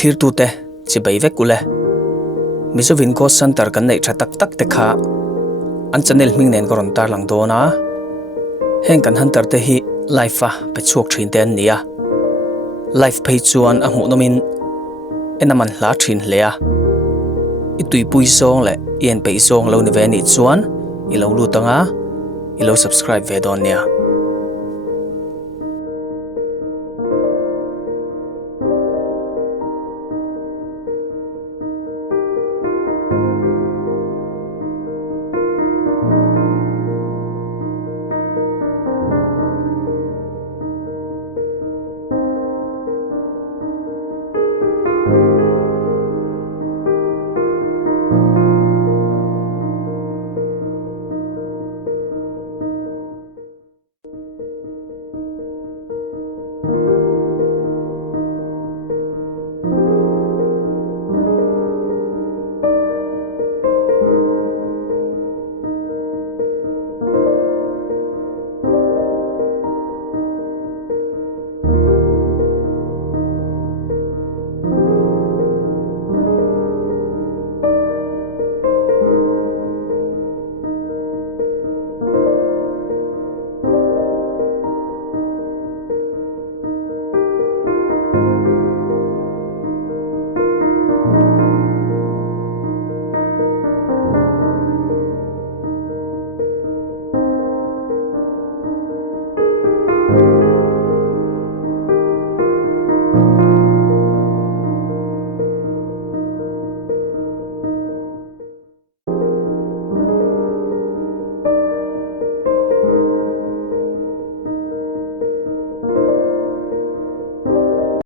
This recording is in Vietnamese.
thlir tu te chi bai vek ule Mizo Ghost Hunter kan nei tha tak tak te kha an channel hming nen koron tar lang do na heng kan hunter te hi life a pe chuak thin te an nia life phei chuan a hmu nomin enaman hla thin hle a I tui pui song le yen pe song lo ni ve ni chuan I lo lu tanga I lo subscribe ve don nia